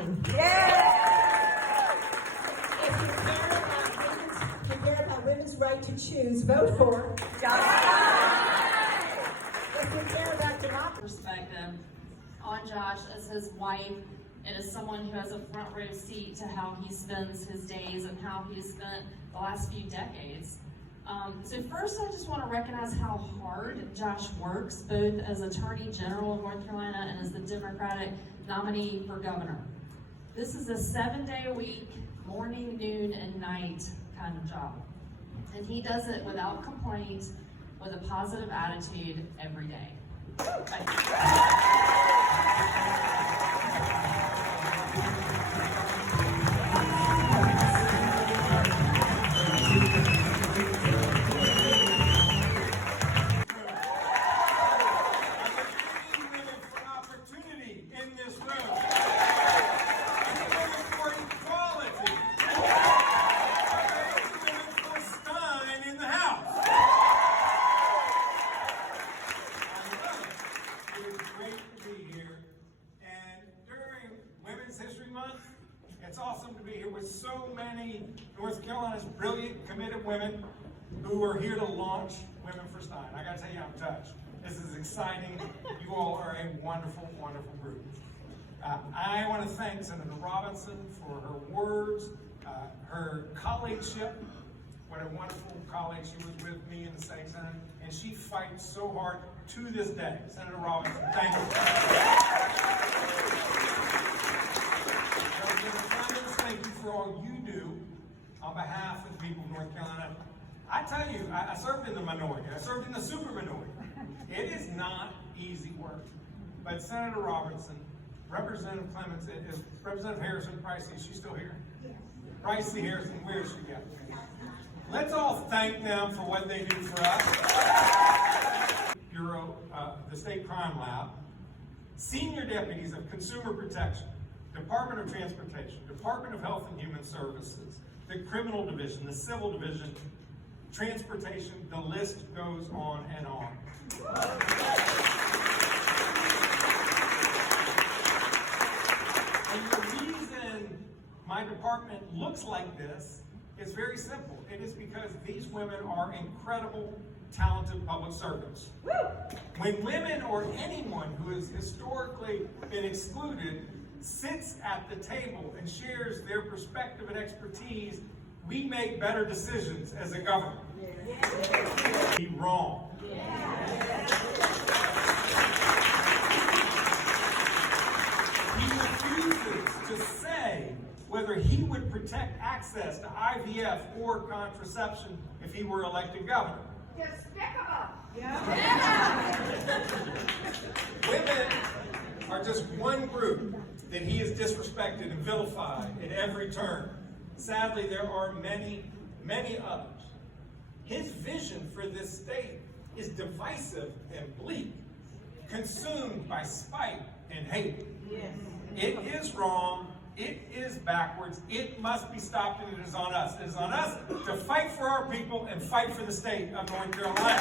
Stein. Yeah! If you care about women's right to choose, vote for Stein. If you care about democracy, perspective on Josh as his wife and as someone who has a front row seat to how he spends his days and how he's spent the last few decades. So first, I just want to recognize how hard Josh works, both as Attorney General of North Carolina and as the Democratic nominee for governor. This is a 7-day-a-week, morning, noon, and night kind of job. And he does it without complaint, with a positive attitude every day. Thank History Month. It's awesome to be here with so many North Carolina's brilliant, committed women who are here to launch Women for Stein. I gotta tell you, I'm touched. This is exciting. You all are a wonderful, wonderful group. I want to thank Senator Robinson for her words, her colleagueship. What a wonderful colleague. She was with me in the state Senate, and she fights so hard to this day. Senator Robinson, thank you. Thank you for all you do on behalf of the people of North Carolina. I tell you, I served in the minority. I served in the super minority. It is not easy work. But Senator Robinson, Representative Clements, Representative Harrison, Pricey, is she still here? Yes. Pricey Harrison, where is she at? Let's all thank them for what they do for us. Bureau, the State Crime Lab, senior deputies of Consumer Protection, Department of Transportation, Department of Health and Human Services, the Criminal Division, the Civil Division, Transportation, the list goes on and on. And the reason my department looks like this is very simple. It is because these women are incredible, talented public servants. When women or anyone who has historically been excluded sits at the table and shares their perspective and expertise, we make better decisions as a government. Yeah. Be wrong. Yeah. He refuses to say whether he would protect access to IVF or contraception if he were elected governor. despicable. Yeah. Women are just one group that he has disrespected and vilified at every turn. Sadly, there are many, many others. His vision for this state is divisive and bleak, consumed by spite and hate. Yes. It is wrong. It is backwards. It must be stopped, and it is on us. It is on us to fight for our people and fight for the state of North Carolina.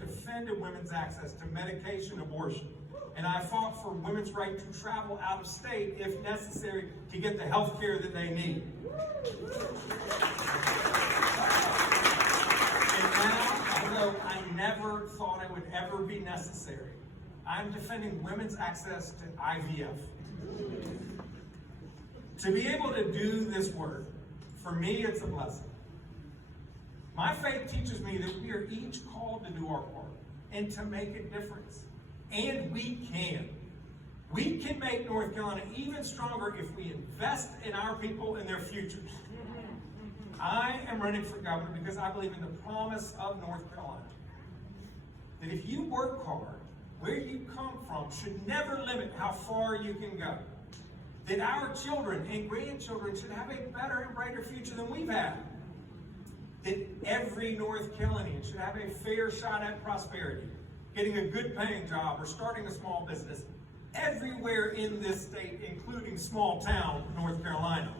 Defended women's access to medication abortion, and I fought for women's right to travel out of state if necessary to get the health care that they need. And now, although I never thought it would ever be necessary, I'm defending women's access to IVF. To be able to do this work, for me, it's a blessing. My faith teaches me that we are each called to do our part and to make a difference. And we can. We can make North Carolina even stronger if we invest in our people and their futures. I am running for governor because I believe in the promise of North Carolina. That if you work hard, where you come from should never limit how far you can go. That our children and grandchildren should have a better and brighter future than we've had. That every North Carolinian should have a fair shot at prosperity, getting a good paying job or starting a small business everywhere in this state, including small town North Carolina.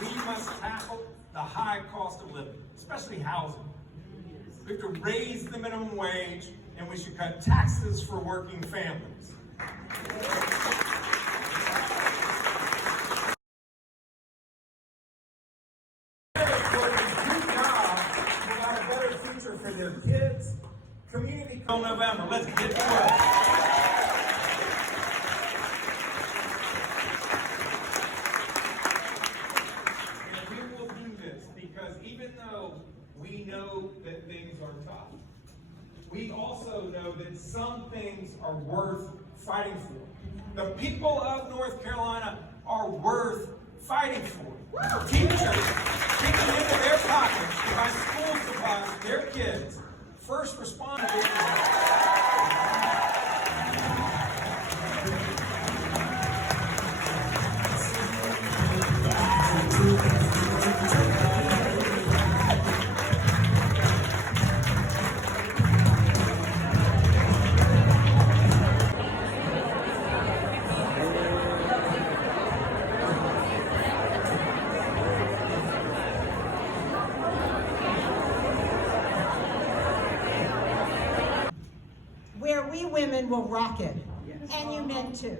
we must tackle the high cost of living, especially housing. We have to raise the minimum wage, and we should cut taxes for working families. For their kids, community till November. Let's get to work. And we will do this because even though we know that things are tough, we also know that some things are worth fighting for. The people of North Carolina are worth fighting for. Teachers digging into their pockets to buy school supplies for their kids. First responders. Where we women will rock it, and you men too.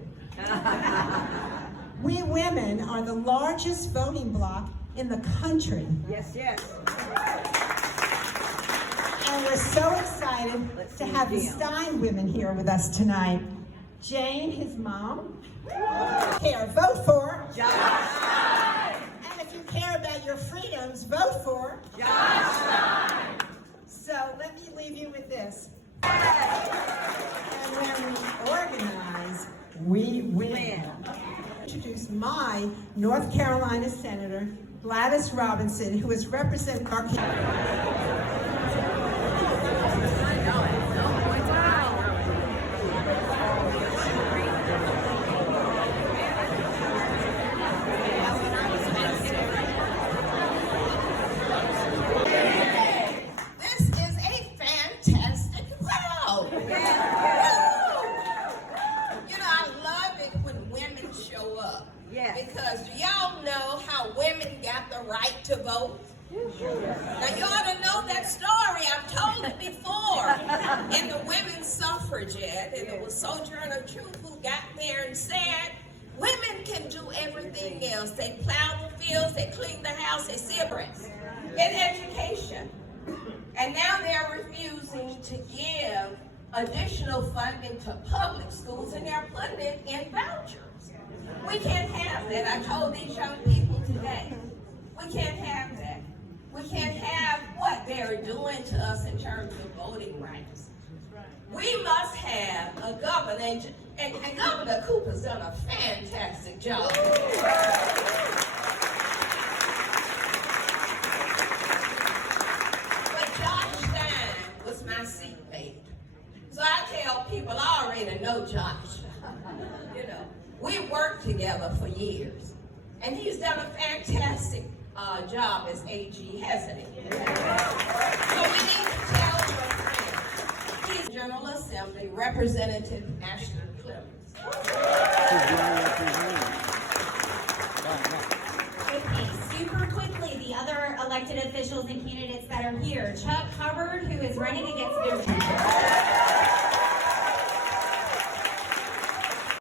We women are the largest voting bloc in the country. Yes, yes. And we're so excited to have the Stein women here with us tonight. Jane, his mom. Care, vote for Josh Stein. And if you care about your freedoms, vote for Josh Stein. So let me leave you with this. And when we organize, we win. Introduce my North Carolina Senator, Gladys Robinson, who is representing our because do y'all know how women got the right to vote? Now you ought to know that story. I've told it before. And the women's suffragette, and it was Sojourner Truth who got there and said, women can do everything else. They plow the fields, they clean the house, they see breasts. In education. And now they're refusing to give additional funding to public schools, and they're putting it in vouchers. We can't have that. I told these young people today, we can't have that. We can't have what they're doing to us in terms of voting rights. We must have a governor, and Governor Cooper's done a fantastic job. But Josh Stein was my seatmate. So I tell people, I already know Josh. You know. We worked together for years, and he's done a fantastic job as AG, hasn't he? So we need to tell your friends. He's General Assembly Representative Ashton Clemens. Okay, super quickly, the other elected officials and candidates that are here. Chuck Hubbard, who is running against their